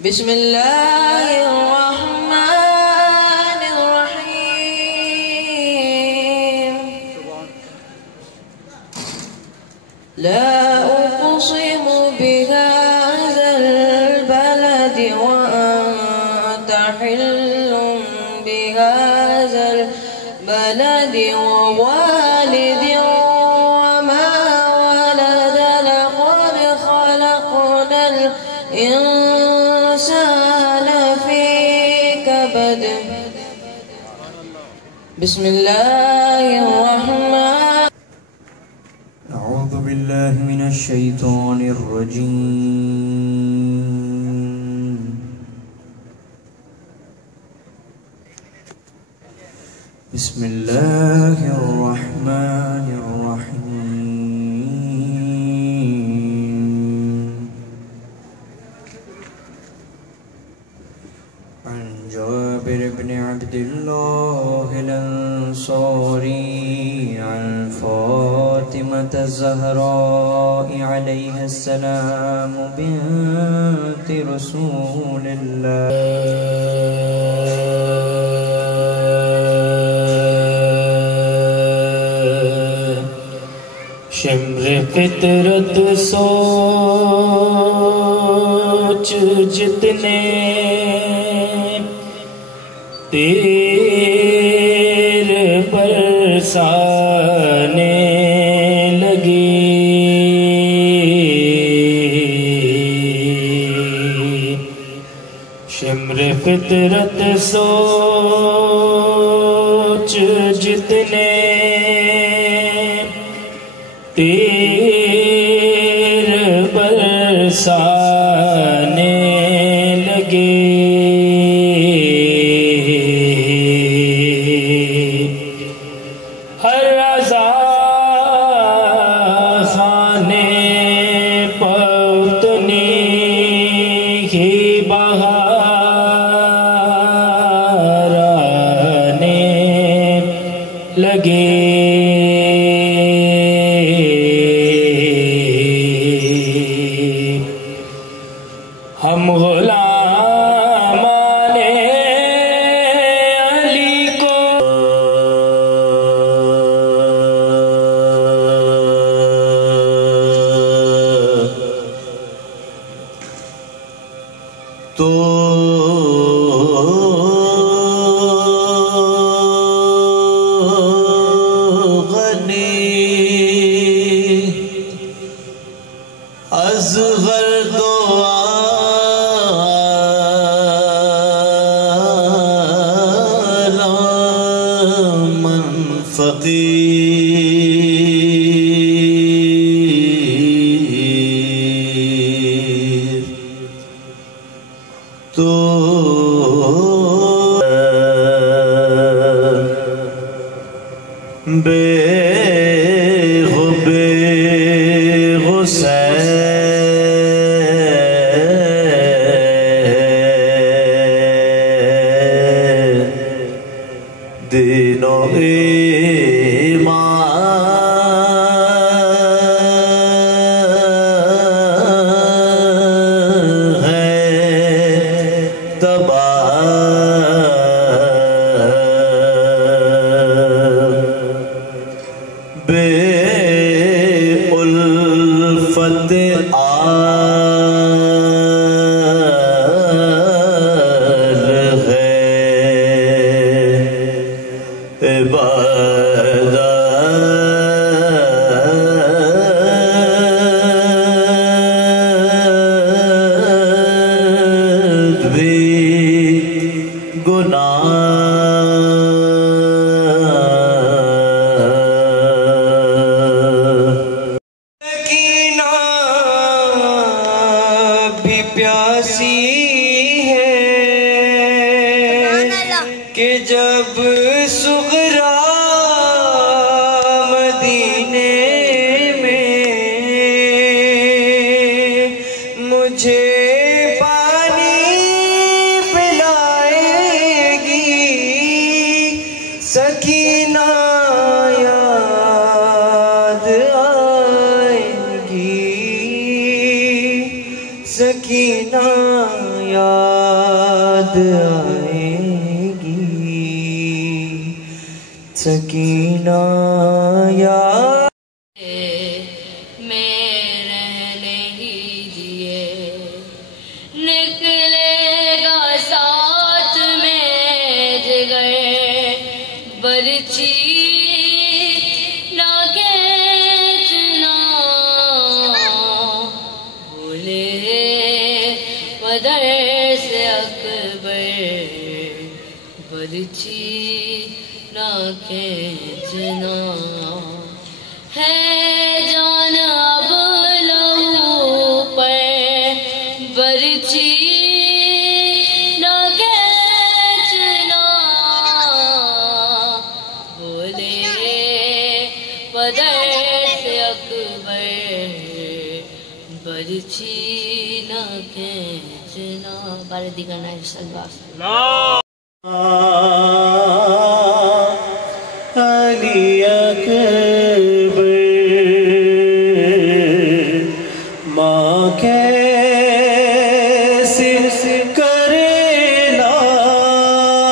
بسم الله الرحمن الرحيم لا أقسم بهذا البلد وأنت حل بهذا البلد ووالد وما ولد لقد خلقنا الإنسان في كبد بسم الله الرحمن أعوذ بالله من الشيطان الرجيم بسم الله الرحمن الرحيم عن جابر بن عبد الله الأنصاري عن فاطمة الزهراء عليها السلام بنت رسول الله شمر فطرت سوچ جتنے تیر برسانے لگی شمر فطرت سوچ جتنے تیر برسانے لگے ہر رضا خانے پوتنی ہی بہار آنے لگے ہم غلامان علی کو تو غنی اصغر فقیر تو بے حسین دین و ایمان ہے تباہ بے الفت پیاسی ہے کہ جب صغرا مدینے میں مجھے پانی پلائے گی سکینہ یاد آئے سکینہ یا میں رہنے ہی دیے نکلے گا ساتھ میں جگر برچی نہ کھینچنا بھولے پدر سے اکبر برچی نہ کھینچنا ہے جان اب لہو پر برچی نہ کھینچنا بولے پدر سے اکبر برچی نہ کھینچنا بارے دیگر نائب سلواس علی اکبر ماں کیسے کرے لاش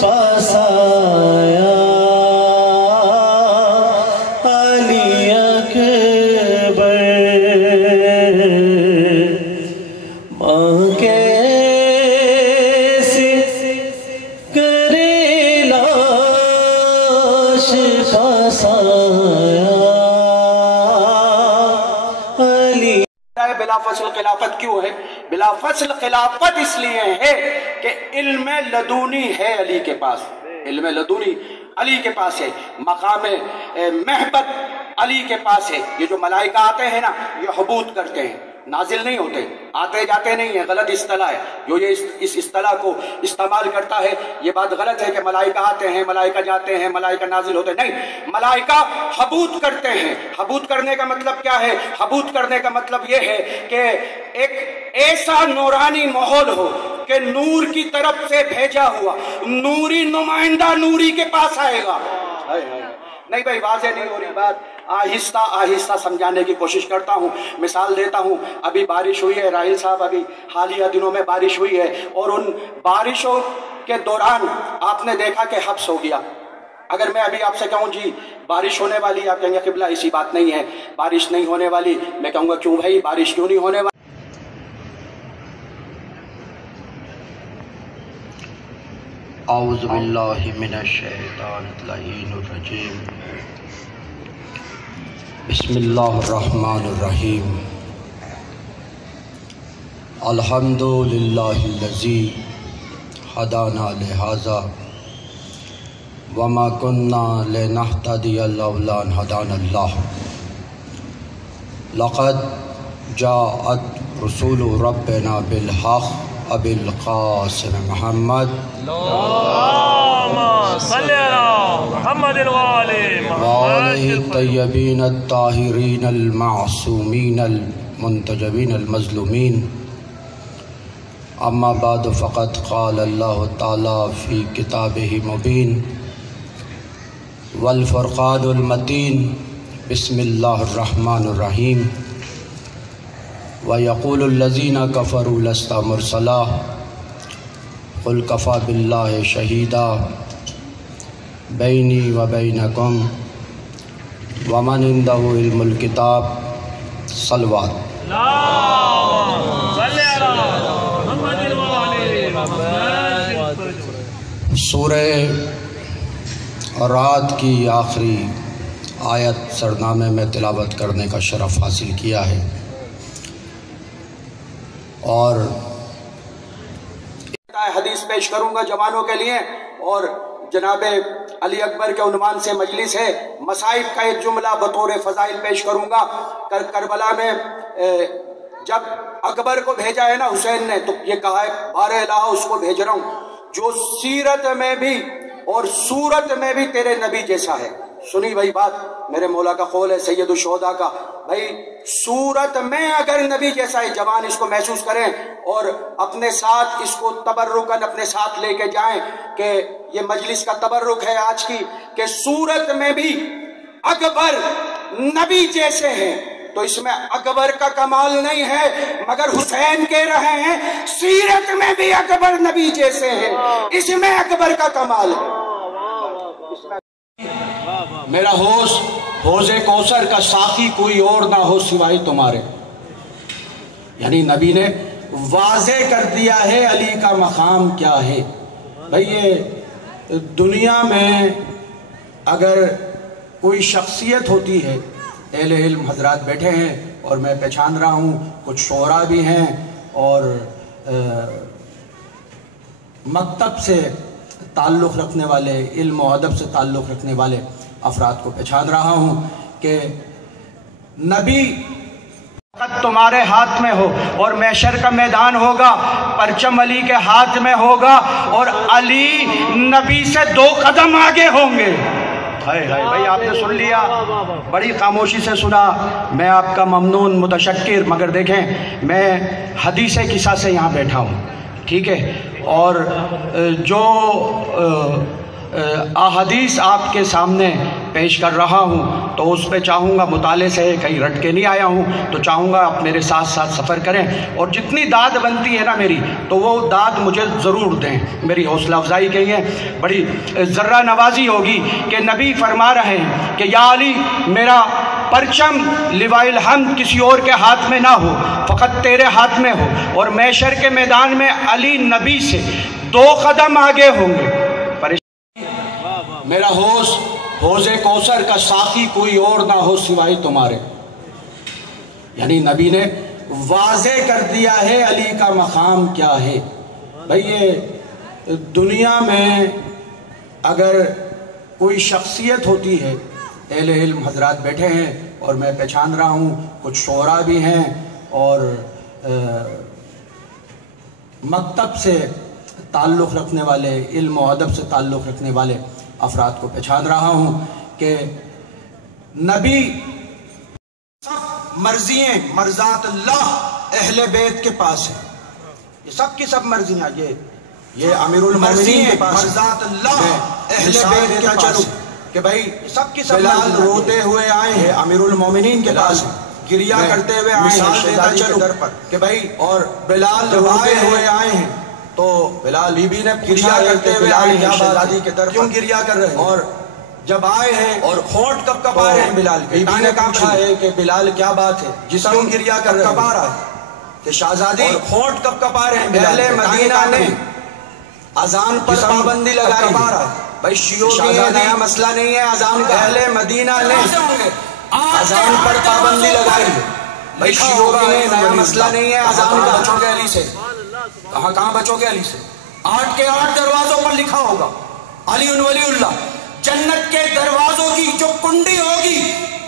پاس آیا علی اکبر ماں کیسے کرے لاش پاس آیا علی بلا فصل خلافت کیوں ہے؟ بلا فصل خلافت اس لیے ہے کہ علم لدونی ہے علی کے پاس، علم لدونی علی کے پاس ہے، مقام محبت علی کے پاس ہے۔ یہ جو ملائکہ آتے ہیں نا یہ حبوط کرتے ہیں، نازل نہیں ہوتے، آتے جاتے نہیں ہیں، غلط اصطلاح ہے۔ جو یہ اس اصطلاح کو استعمال کرتا ہے یہ بات غلط ہے کہ ملائکہ آتے ہیں، ملائکہ جاتے ہیں، ملائکہ نازل ہوتے ہیں، نہیں، ملائکہ حبوط کرتے ہیں۔ حبوط کرنے کا مطلب کیا ہے؟ حبوط کرنے کا مطلب یہ ہے کہ ایک ایسا نورانی ماحول ہو کہ نور کی طرف سے بھیجا ہوا نوری نمائندہ نوری کے پاس آئے گا۔ نہیں بھائی واضح نہیں ہو رہی بات، آہستہ آہستہ سمجھانے کی کوشش کرتا ہوں۔ مثال دیتا ہوں، ابھی بارش ہوئی ہے راہیل صاحب، ابھی حالیہ دنوں میں بارش ہوئی ہے، اور ان بارشوں کے دوران آپ نے دیکھا کہ حبس ہو گیا۔ اگر میں ابھی آپ سے کہوں جی بارش ہونے والی، آپ کہیں گے قبلہ ایسی بات نہیں ہے، بارش نہیں ہونے والی۔ میں کہوں گا کیوں بھائی بارش کیوں نہیں ہونے والی؟ اعوذ باللہ من الشیطان اللعین الرجیم بسم اللہ الرحمن الرحیم الحمد للہ الذی ہدانا لہذا وما كنا لنہتدی لولا ان ہدانا اللہ لقد جاءت رسول ربنا بالحق ابی القاسم محمد وآلہ الطیبین الطاہرین المعصومین المنتجبین المظلومین اما بعد فقد قال اللہ تعالی فی کتابہ مبین والفرقان المتین بسم اللہ الرحمن الرحیم وَيَقُولُ الَّذِينَ كَفَرُوا لَسْتَ مُرْسَلًا قُلْ كَفَى بِاللَّهِ شَهِيدًا بَيْنِي وَبَيْنَكُمْ وَمَنْ عِندَهُ عِلْمُ الْكِتَابِ صلوات سورہ رعد کی آخری آیت سرنامے میں تلاوت کرنے کا شرف حاصل کیا ہے، اور حدیث پیش کروں گا جوانوں کے لیے، اور جناب علی اکبر کے عنوان سے مجلس ہے، مصائب کا ایک جملہ بطور فضائل پیش کروں گا۔ کربلا میں جب اکبر کو بھیجا ہے نا حسین نے، تو یہ کہا ہے بار الہ اس کو بھیج رہا ہوں جو سیرت میں بھی اور صورت میں بھی تیرے نبی جیسا ہے۔ سنی بھائی بات، میرے مولا کا قول ہے سید الشہداء کا، بھائی صورت میں اگر نبی جیسا ہے، جوان اس کو محسوس کریں اور اپنے ساتھ اس کو تبرکاً اپنے ساتھ لے کے جائیں کہ یہ مجلس کا تبرک ہے آج کی، کہ صورت میں بھی اکبر نبی جیسے ہیں۔ تو اس میں اکبر کا کمال نہیں ہے، مگر حسین کہہ رہے ہیں سیرت میں بھی اکبر نبی جیسے ہیں، اس میں اکبر کا کمال ہے۔ میرا حوض کوثر کا ساقی کوئی اور نہ ہو سوائے تمہارے. یعنی نبی نے واضح کر دیا ہے علی کا مقام کیا ہے. بھئی یہ دنیا میں اگر کوئی شخصیت ہوتی ہے، اہل علم حضرات بیٹھے ہیں اور میں پہچان رہا ہوں، کچھ شعراء بھی ہیں اور مکتب سے تعلق رکھنے والے، علم و ادب سے تعلق رکھنے والے افراد کو پہچان رہا ہوں کہ نبی وقت تمہارے ہاتھ میں ہو اور محشر کا میدان ہوگا، پرچم علی کے ہاتھ میں ہوگا اور علی نبی سے 2 قدم آگے ہوں گے. بھائی آپ نے سن لیا، بڑی خاموشی سے سنا، میں آپ کا ممنون متشکر. مگر دیکھیں میں حدیث قصہ سے یہاں بیٹھا ہوں، ٹھیک ہے، اور جو احادیث آپ کے سامنے پیش کر رہا ہوں تو اس پہ چاہوں گا مطالعے سے، کہیں رٹ کے نہیں آیا ہوں، تو چاہوں گا آپ میرے ساتھ ساتھ سفر کریں اور جتنی داد بنتی ہے نا میری، تو وہ داد مجھے ضرور دیں. میری حوصلہ افزائی کی ہے، بڑی ذرہ نوازی ہوگی کہ نبی فرما رہے ہیں کہ یا علی میرا پرچم لواء الحمد کسی اور کے ہاتھ میں نہ ہو، فقط تیرے ہاتھ میں ہو، اور محشر کے میدان میں علی نبی سے 2 قدم آگے ہوں گے. میرا حوض کوثر کا ساقی کوئی اور نہ ہو سوائے تمہارے. یعنی نبی نے واضح کر دیا ہے علی کا مقام کیا ہے. بھئی یہ دنیا میں اگر کوئی شخصیت ہوتی ہے، اہل علم حضرات بیٹھے ہیں اور میں پہچان رہا ہوں، کچھ شعراء بھی ہیں اور مکتب سے تعلق رکھنے والے، علم و ادب سے تعلق رکھنے والے افراد کو پہچان رہا ہوں کہ نبی سب مرضییں مرضات اللہ اہل بیت کے پاس ہیں. یہ سب کی سب مرضیاں، یہ امیر المومنین کے پاس مرضات اللہ اہل بیت کے پاس کہ بھائی سب کی سب بلال روتے ہوئے آئے ہیں امیر المومنین کے پاس، گریا کرتے ہوئے آئے ہیں شہزادی کے در پر کہ بھئی، اور بلال روائے ہوئے آئے ہیں تو بلال بی بی نے گریا کرتے ہوئے آئے ہیں شہزادی کے در پر، کیوں گریا کر رہے ہیں؟ اور جب آئے ہیں اور ہونٹ کب کب آ رہے ہیں بلال کے، بی بی نے پوچھا ہے کہ بلال کیا بات ہے، جس کیوں گریا کر رہے ہیں؟ کب آ رہا ہے کہ شہزادی ہونٹ کب کب آ رہے ہیں بلال؟ اہل مدینہ نے اذان پر پابندی لگائی ہے. بھائی شیعوں کا نیا مسئلہ نہیں ہے اذان کا، اہل مدینہ نے اذان پر پابندی لگائی ہے. بھائی شیعوں کا نیا مسئلہ نہیں ہے اذان کا. بچو گے علی سے؟ کہاں بچو گے علی سے؟ 8 کے 8 دروازوں پر لکھا ہوگا علی ولی اللہ. جنت کے دروازوں کی جو کنڈی ہوگی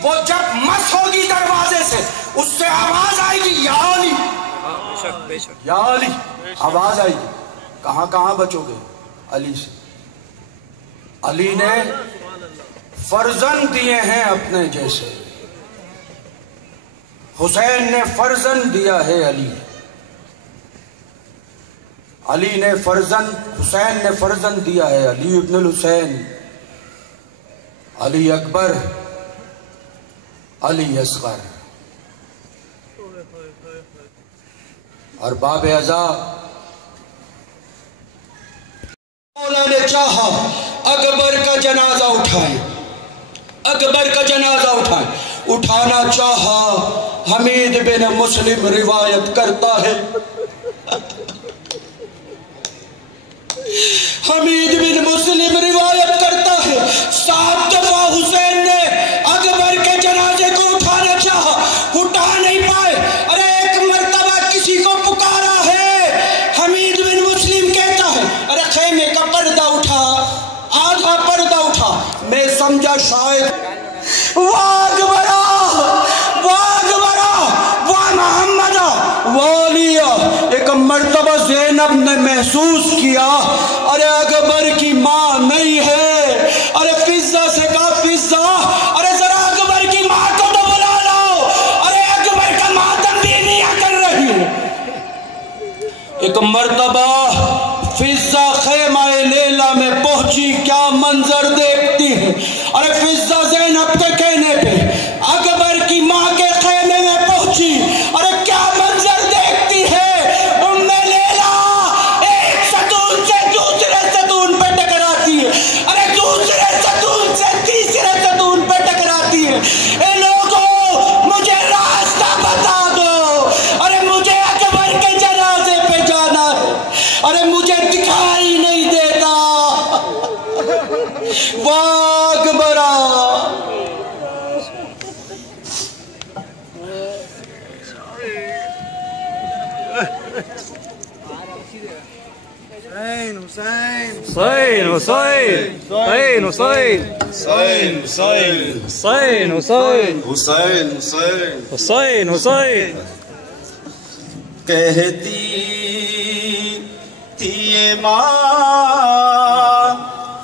وہ جب مس ہوگی دروازے سے، اس سے آواز آئے گی یا علی، یا علی، آواز آئے گی. کہاں بچو گے علی سے؟ علی نے فرزند دیے ہیں اپنے جیسے، حسین نے فرزند دیا ہے علی، علی نے فرزند، حسین نے فرزند دیا ہے، علی ابن الحسین، علی اکبر، علی اصغر. اور باب ازا مولا نے چاہا اکبر کا جنازہ اٹھائیں، اکبر کا جنازہ اٹھائیں. اٹھانا چاہا حمید بن مسلم روایت کرتا ہے، حمید بن مسلم روایت کرتا ہے 7 دفعہ حسین نے اکبر کے جنازے کو اٹھانا چاہا، اٹھا نہیں پائے. ارے ایک مرتبہ کسی کو پکارا ہے، حمید بن مسلم کہتا ہے ارے خیمے کا پردہ اٹھا، آدھا پردہ اٹھا. میں سمجھا شاید واہ اکبرہ، واہ اکبرہ، واہ محمدہ، والیہ. ایک مرتبہ زینب نے محسوس کیا ارے اکبر کی ماں نہیں ہے. ارے فضہ سے کہا فضہ، ارے ذرا اکبر کی ماں کو تو بلا لاؤ، ارے اکبر کا ماتم بینیاں کر رہی ہے. ایک مرتبہ فضہ خیمہ لیلہ میں پہنچی، کیا منظر دیکھتی ہے. ارے فضہ زینب کے کہنے پہ اکبر کی ماں کے خیمے میں پہنچی، ارے کیا منظر دیکھتی ہے. ام لیلہ ایک ستون سے دوسرے ستون پہ ٹکراتی ہے، ارے دوسرے ستون واگ برا حسین حسین حسین حسین حسین حسین حسین حسین کہتی تھی یہ ماں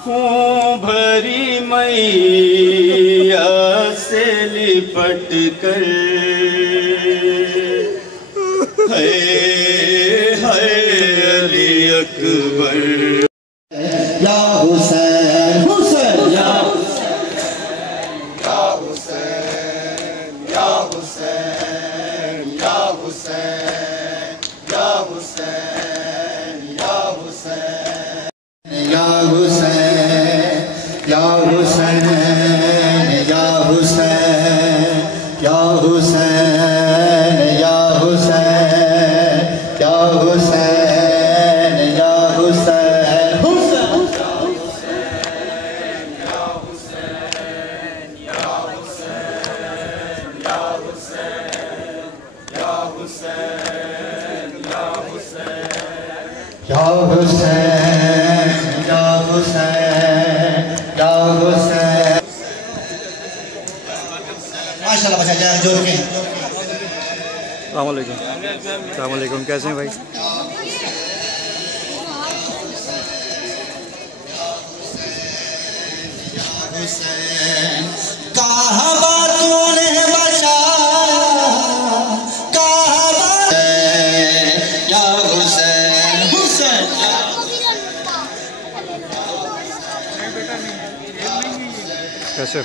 خون بھری میاں سے لپٹ کر ہے علی اکبر یا حسین حسین یا حسین یا حسین یا حسین یا حسین یا حسین یا حسین یا حسین یا حسین یا حسین یا حسین یا حسین یا حسین یا حسین یا حسین یا حسین ماشاءاللہ بچہ جائے جوڑ کے السلام علیکم السلام علیکم کیسے ہیں بھائی کہاں باتوں نے بچایا کہاں یا حسین حسین کیسے